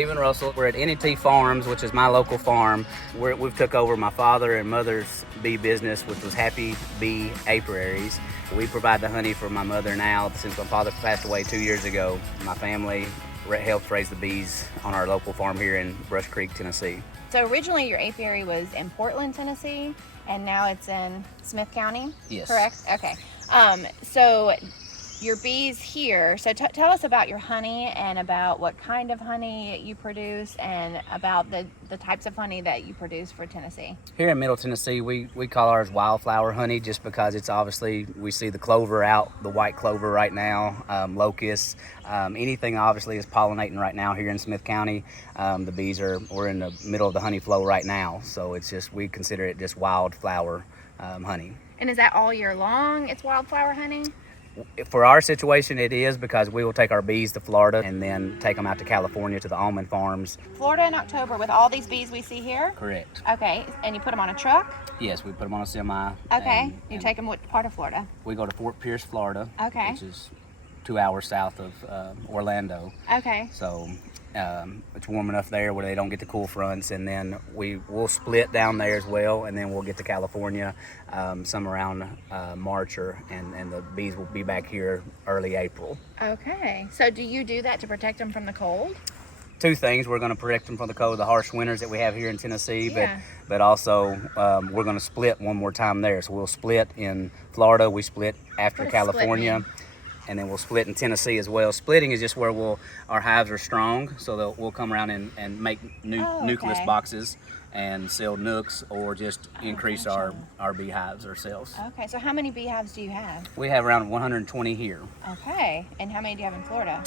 Stephen Russell. We're at N&T Farms, which is my local farm. We've took over my father and mother's bee business, which was Happy Bee Apiaries. We provide the honey for my mother now. Since my father passed away 2 years ago, my family helps raise the bees on our local farm here in Brush Creek, Tennessee. So originally your apiary was in Portland, Tennessee, and now it's in Smith County? Yes. Correct? Okay. So your bees here, so tell us about your honey and about what kind of honey you produce and about the types of honey that you produce for Tennessee. Here in Middle Tennessee, we call ours Wildflower Honey just because it's obviously, we see the clover out, the white clover right now, locusts, anything obviously is pollinating right now here in Smith County. The bees we're in the middle of the honey flow right now, so it's just, we consider it just wildflower honey. And is that all year long, it's wildflower honey? For our situation, it is, because we will take our bees to Florida and then take them out to California to the almond farms. Florida in October with all these bees we see here? Correct. Okay, and you put them on a truck? Yes, we put them on a semi. Okay, you take them what part of Florida? We go to Fort Pierce, Florida, okay, which is 2 hours south of Orlando. Okay. So it's warm enough there where they don't get the cool fronts, and then we'll split down there as well, and then we'll get to California some around March, and the bees will be back here early April. Okay, so do you do that to protect them from the cold? Two things: we're going to protect them from the cold, the harsh winters that we have here in Tennessee, yeah, but also we're going to split one more time there. So we'll split in Florida, we split after California, and then we'll split in Tennessee as well. Splitting is just where our hives are strong, so we'll come around and make nucleus boxes and sell nooks, or just increase our beehives ourselves. Okay, so how many beehives do you have? We have around 120 here. Okay, and how many do you have in Florida?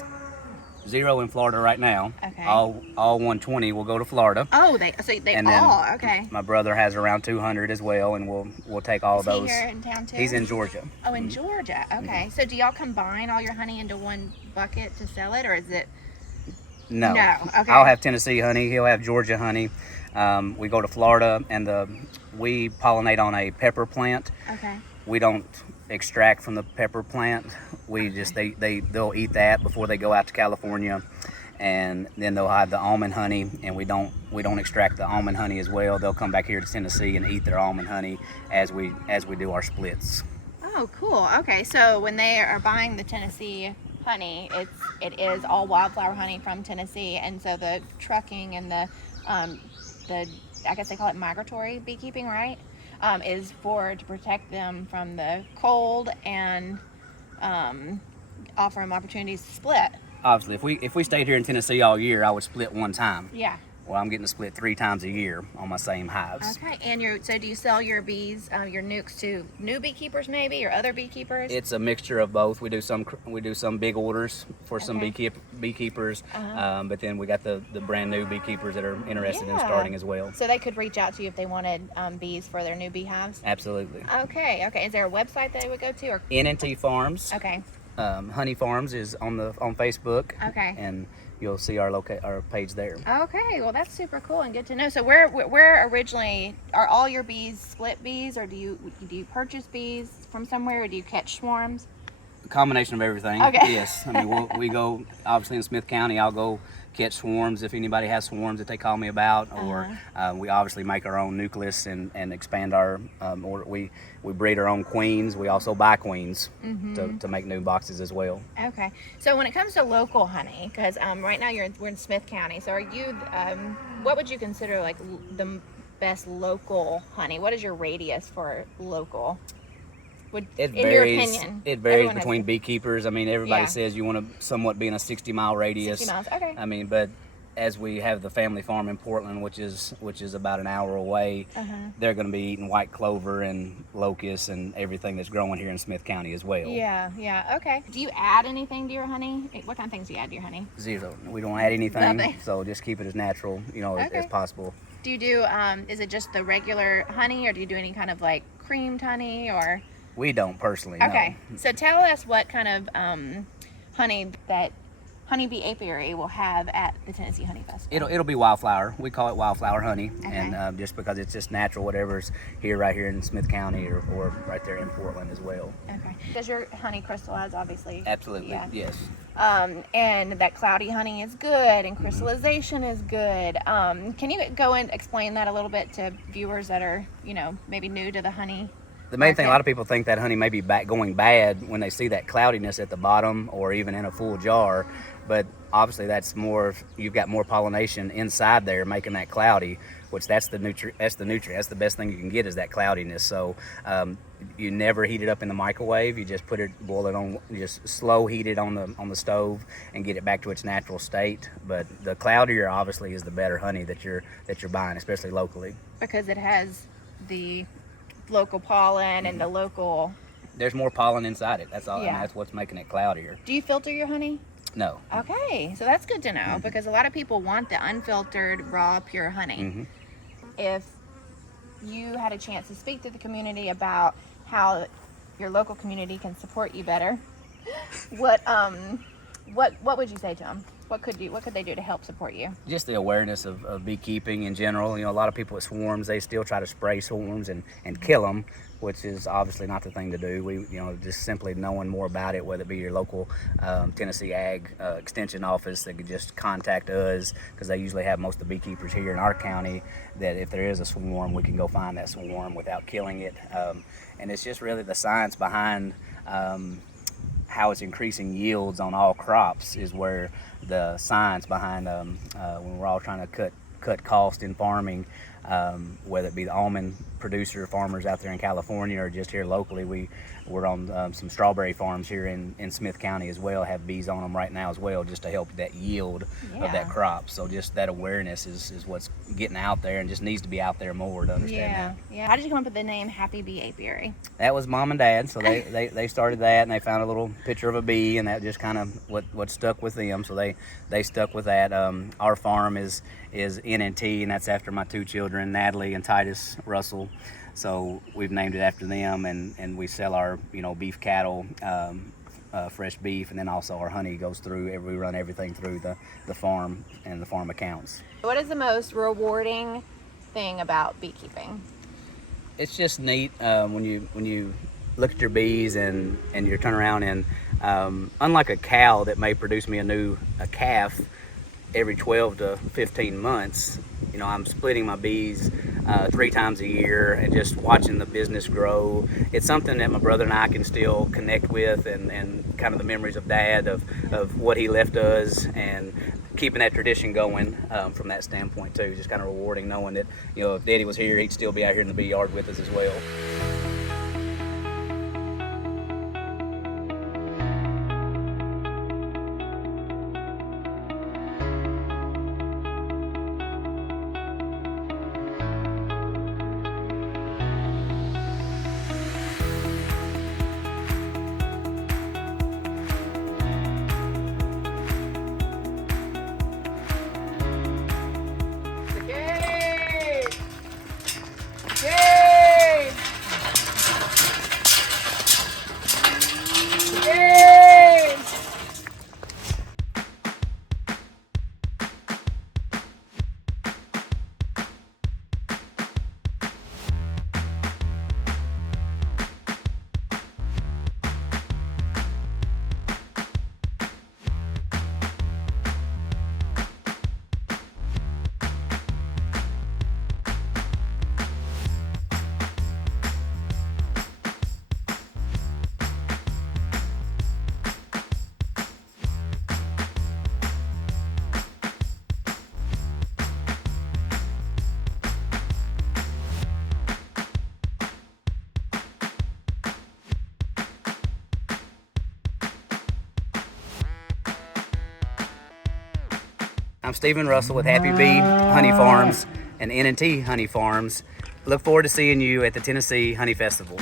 0 in Florida right now. Okay. All 120 will go to Florida. Oh, they all, okay. My brother has around 200 as well, and we'll take all those. Is he here in town too? He's in Georgia. Oh, in Georgia. Okay. So do y'all combine all your honey into one bucket to sell it, or is it? No. No. Okay. I'll have Tennessee honey. He'll have Georgia honey. We go to Florida, and we pollinate on a pepper plant. Okay. We don't extract from the pepper plant. We just they'll eat that before they go out to California, and then they'll have the almond honey, and we don't extract the almond honey as well. They'll come back here to Tennessee and eat their almond honey as we do our splits. Oh, cool. Okay, so when they are buying the Tennessee honey, it is all wildflower honey from Tennessee, and so the trucking and the I guess they call it migratory beekeeping, right? Is to protect them from the cold and offer them opportunities to split. Obviously, if we stayed here in Tennessee all year, I would split one time. Yeah. Well, I'm getting to split 3 times a year on my same hives. Okay, and so do you sell your bees, your nukes, to new beekeepers maybe, or other beekeepers? It's a mixture of both. We do some big orders for some beekeepers, but then we got the brand new beekeepers that are interested in starting as well. So they could reach out to you if they wanted bees for their new beehives? Absolutely. Okay. Is there a website they would go to? Or? N&T Farms. Okay. Honey Farms is on Facebook. Okay. And you'll see our page there. Okay, well that's super cool and good to know. So where originally are all your bees split bees, or do you purchase bees from somewhere, or do you catch swarms? A combination of everything. Okay. Yes. I mean, we go obviously in Smith County. I'll go catch swarms if anybody has swarms that they call me about, or we obviously make our own nucleus and expand our or we breed our own queens. We also buy queens to make new boxes as well. Okay, so when it comes to local honey, because right now we're in Smith County, so are you what would you consider like the best local honey? What is your radius for local? It varies. In your opinion, it varies between beekeepers. I mean, everybody says you want to somewhat be in a 60-mile radius. 60 miles, okay. I mean, but as we have the family farm in Portland, which is about an hour away, they're going to be eating white clover and locusts and everything that's growing here in Smith County as well. Yeah, okay. Do you add anything to your honey? What kind of things do you add to your honey? 0. We don't add anything. Nothing. So just keep it as natural, as possible. Do you do, is it just the regular honey, or do you do any kind of like creamed honey, or? We don't personally, Okay, no. so tell us what kind of honey Honey Bee Apiary will have at the Tennessee Honey Festival? It'll be Wildflower. We call it Wildflower Honey, Okay. and just because it's just natural, whatever's here, right here in Smith County, or right there in Portland as well. Okay. Does your honey crystallize, obviously? Absolutely, Yeah. yes. And that cloudy honey is good, and crystallization is good. Can you go and explain that a little bit to viewers that are, maybe new to the honey? The main thing, a Okay. lot of people think that honey may be going bad when they see that cloudiness at the bottom or even in a full jar, but obviously that's more, you've got more pollination inside there making that cloudy, which that's the nutrient. That's the best thing you can get, is that cloudiness. So you never heat it up in the microwave. You just boil it on, just slow heat it on the stove and get it back to its natural state. But the cloudier obviously is the better honey that you're buying, especially locally. Because it has the local pollen and the local... There's more pollen inside it. That's all. Yeah. And that's what's making it cloudier. Do you filter your honey? No. Okay, so that's good to know, because a lot of people want the unfiltered, raw, pure honey. If you had a chance to speak to the community about how your local community can support you better, what would you say to them? What could they do to help support you? Just the awareness of beekeeping in general. A lot of people with swarms, they still try to spray swarms and kill them, which is obviously not the thing to do. We, just simply knowing more about it, whether it be your local Tennessee Ag Extension office, they could just contact us, because they usually have most of the beekeepers here in our county, that if there is a swarm, we can go find that swarm without killing it. And it's just really the science behind how it's increasing yields on all crops is where the science behind when we're all trying to cut cost in farming, whether it be the almond producer farmers out there in California or just here locally. We're on some strawberry farms here in Smith County as well, have bees on them right now as well, just to help that yield of that crop. So just that awareness is what's getting out there, and just needs to be out there more to understand that. Yeah. How did you come up with the name Happy Bee Apiary? That was Mom and Dad, so they started that, and they found a little picture of a bee, and that just kind of what stuck with them, so they stuck with that. Our farm is N&T, and that's after my two children, Natalie and Titus Russell. So we've named it after them, and we sell our beef cattle, fresh beef, and then also our honey goes through. We run everything through the farm and the farm accounts. What is the most rewarding thing about beekeeping? It's just neat when you look at your bees and you turn around and unlike a cow that may produce me a calf every 12 to 15 months, I'm splitting my bees 3 times a year and just watching the business grow. It's something that my brother and I can still connect with, and kind of the memories of Dad, of what he left us, and keeping that tradition going from that standpoint too. Just kind of rewarding knowing that, if Daddy was here, he'd still be out here in the bee yard with us as well. I'm Stephen Russell with Happy Bee Honey Farms and N&T Honey Farms. Look forward to seeing you at the Tennessee Honey Festival.